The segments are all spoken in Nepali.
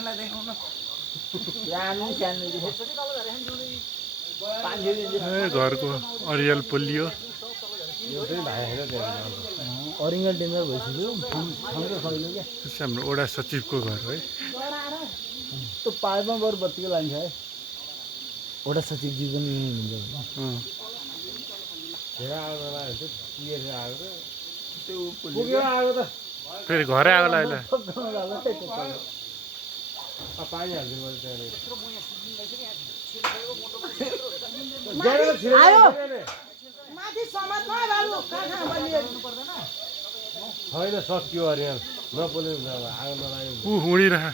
परिवारलाई देखाउन घरको अरियल पोलियो अरियल डेन्जर भइसक्यो हाम्रो वडा सचिवको घर है त्यो पाइपमा बरु बत्तीको लाइन छ है वडा सचिवजी पनि हुनुहुन्छ फेरि घरै आगो लाग्यो आयो माथि समातमा बाबु कहाँ बलिएको होइन सक्यो अरे नपोले आगो नलाग्यो उडिरह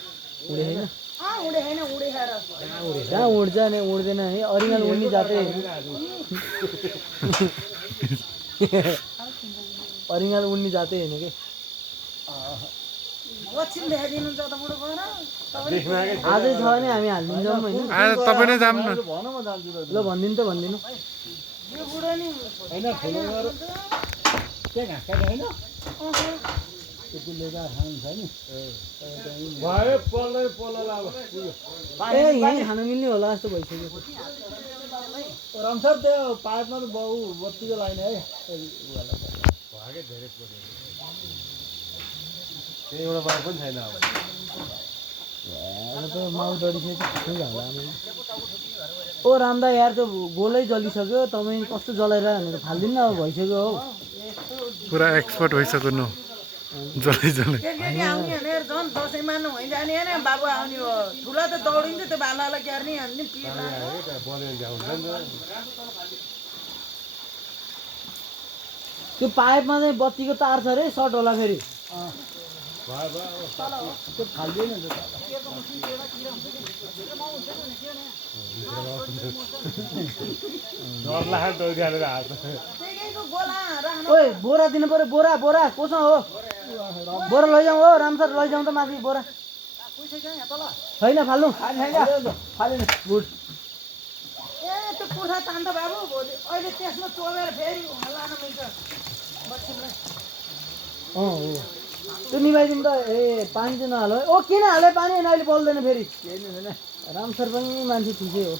उडे होइन उडे हैन उडे खाएर कहाँ उड्छ नि उड्दैन है अरियल उड्ने जातै अरियल उड्ने जातै होइन कि वछिन देखाइदिनुहुन्छ त बुढो भएर आजै छ भने हामी हालिदिन्छौँ होइन आज तपाईँ नै जाम न भन म जान्छु ल भनिदिनु त भनिदिनु यो बुढो नि होइन ठुलो गरेर त्यहाँ घाँस काट्यो होइन त्यो लेगा खानु छ नि भयो पल्लै पल्लो लाभ ए यहीँ खानु मिल्ने होला जस्तो भइसक्यो रमसर त्यो पाइपमा त बाउ बत्तीको लाइन है भागै धेरै पऱ्यो त्यही एउटा बार पनि छैन अब त माउ डढिसक्यो होला ओ रामदा यार त्यो गोलै जलिसक्यो तपाईँ कस्तो जलाएर भनेर फालिदिनु न अब भइसक्यो हौ पुरा एक्सपर्ट भइसक्यो न जलै जलै के आउने भनेर झन् दसैँ मान्नु भइजाने होइन बाबु आउने हो ठुला त दौडिन्छ त्यो बालालाई क्यार्ने हाल्ने पिर्ला त्यो पाइपमा चाहिँ बत्तीको तार छ अरे सर्ट होला फेरि त्यो फाल्दैन नि ओए बोरा दिनु पर्यो बोरा बोरा कोसँग हो बोरा लैजाउँ हो रामसर लैजाउँ त माथि बोरा छैन फाल्नु फालेन गुड ए त्यो कुर्था तान्दा बाबु भोलि अहिले त्यसमा चोबेर फेरि लान मिल्छ बच्चीलाई हो त्यो निभाइदिउँ त ए पानी चाहिँ नहाल है ओ किन हाल्यो पानी होइन अहिले बोल्दैन फेरि रामसर पनि मान्छे ठिकै हो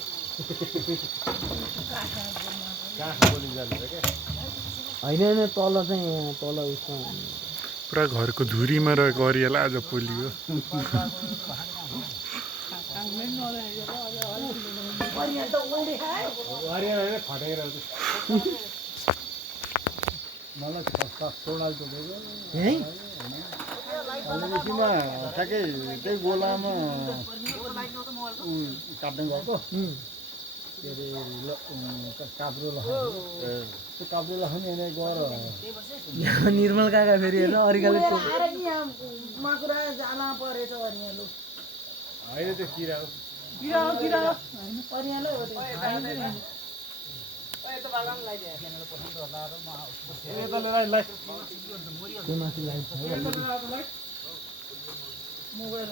होइन होइन तल चाहिँ तल उसमा पुरा घरको धुरीमा रहेको अरियल आज पोलियो फटेर मलाई ठ्याक्कै त्यही गोलामा काट्ने गएको के अरे काब्रो लखाउने त्यो काब्रो लखाउने यहाँनिर गएर निर्मल काका फेरि हेर्नु अरिकाले माकुरा जाला परेछ अरियालो होइन त्यो किरा हो अरियालो हो त्यो माथि लाइट मोबाइल